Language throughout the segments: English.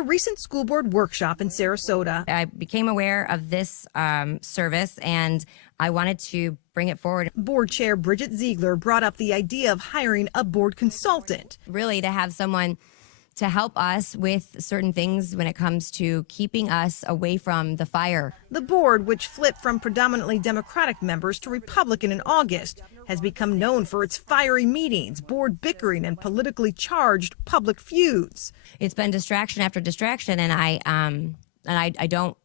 a recent school board workshop in Sarasota. I became aware of this service and I wanted to bring it forward. Board Chair Bridget Ziegler brought up the idea of hiring a board consultant. Really to have someone to help us with certain things when it comes to keeping us away from the fire. The board, which flipped from predominantly Democratic members to Republican in August, has become known for its fiery meetings, board bickering, and politically charged public feuds. It's been distraction after distraction, and I don't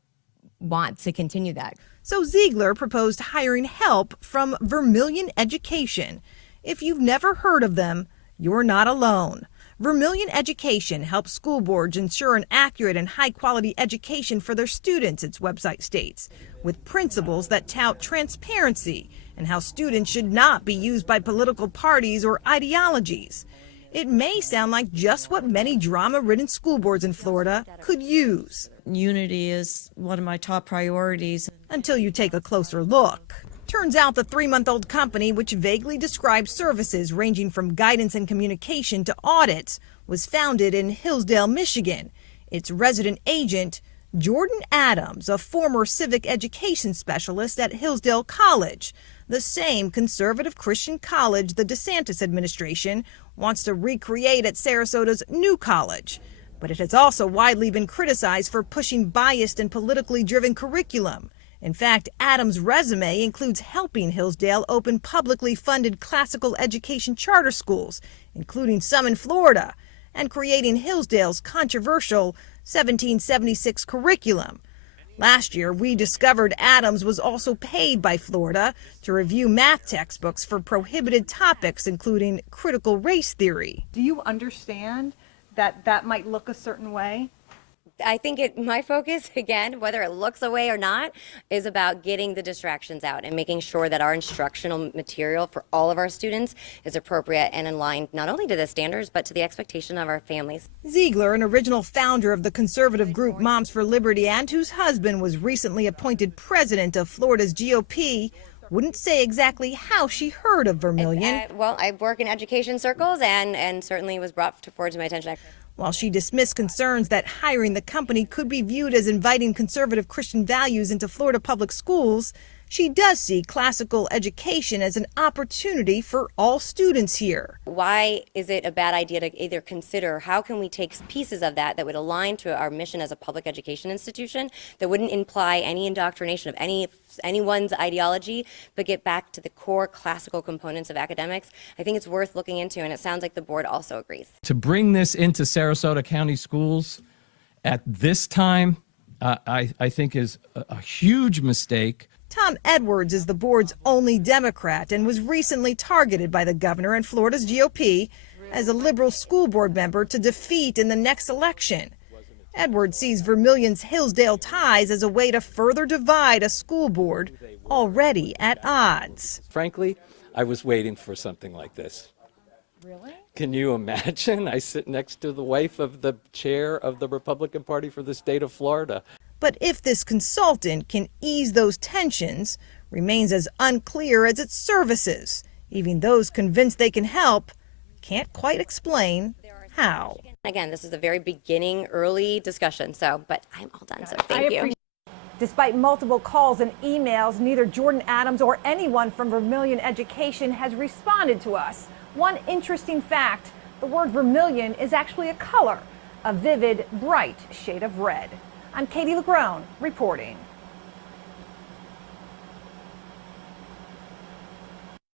want to continue that. So Ziegler proposed hiring help from Vermilion Education. If you've never heard of them, you're not alone. Vermilion Education helps school boards ensure an accurate and high-quality education for their students, its website states, with principles that tout transparency and how students should not be used by political parties or ideologies. It may sound like just what many drama-ridden school boards in Florida could use. Unity is one of my top priorities. Until you take a closer look. Turns out the 3-month-old company, which vaguely describes services ranging from guidance and communication to audits, was founded in Hillsdale, Michigan. Its resident agent, Jordan Adams, a former civic education specialist at Hillsdale College, the same conservative Christian college the DeSantis administration wants to recreate at Sarasota's new college. But it has also widely been criticized for pushing biased and politically driven curriculum. In fact, Adams' resume includes helping Hillsdale open publicly funded classical education charter schools, including some in Florida, and creating Hillsdale's controversial 1776 curriculum. Last year, we discovered Adams was also paid by Florida to review math textbooks for prohibited topics, including critical race theory. Do you understand that that might look a certain way? I think my focus, again, whether it looks away or not, is about getting the distractions out and making sure that our instructional material for all of our students is appropriate and in line not only to the standards, but to the expectation of our families. Ziegler, an original founder of the conservative group Moms for Liberty and whose husband was recently appointed president of Florida's GOP, wouldn't say exactly how she heard of Vermilion. Well, I work in education circles and certainly was brought forward to my attention. While she dismissed concerns that hiring the company could be viewed as inviting conservative Christian values into Florida public schools, she does see classical education as an opportunity for all students here. Why is it a bad idea to either consider how can we take pieces of that would align to our mission as a public education institution, that wouldn't imply any indoctrination of anyone's ideology, but get back to the core classical components of academics? I think it's worth looking into, and it sounds like the board also agrees. To bring this into Sarasota County schools at this time, I think is a huge mistake. Tom Edwards is the board's only Democrat and was recently targeted by the governor and Florida's GOP as a liberal school board member to defeat in the next election. Edwards sees Vermilion's Hillsdale ties as a way to further divide a school board already at odds. Frankly, I was waiting for something like this. Really? Can you imagine? I sit next to the wife of the chair of the Republican Party for the state of Florida. But if this consultant can ease those tensions, remains as unclear as its services. Even those convinced they can help can't quite explain how. Again, this is a very beginning, early discussion, but I'm all done, so thank you. Despite multiple calls and emails, neither Jordan Adams or anyone from Vermilion Education has responded to us. One interesting fact, the word vermilion is actually a color, a vivid, bright shade of red. I'm Katie Lagrone reporting.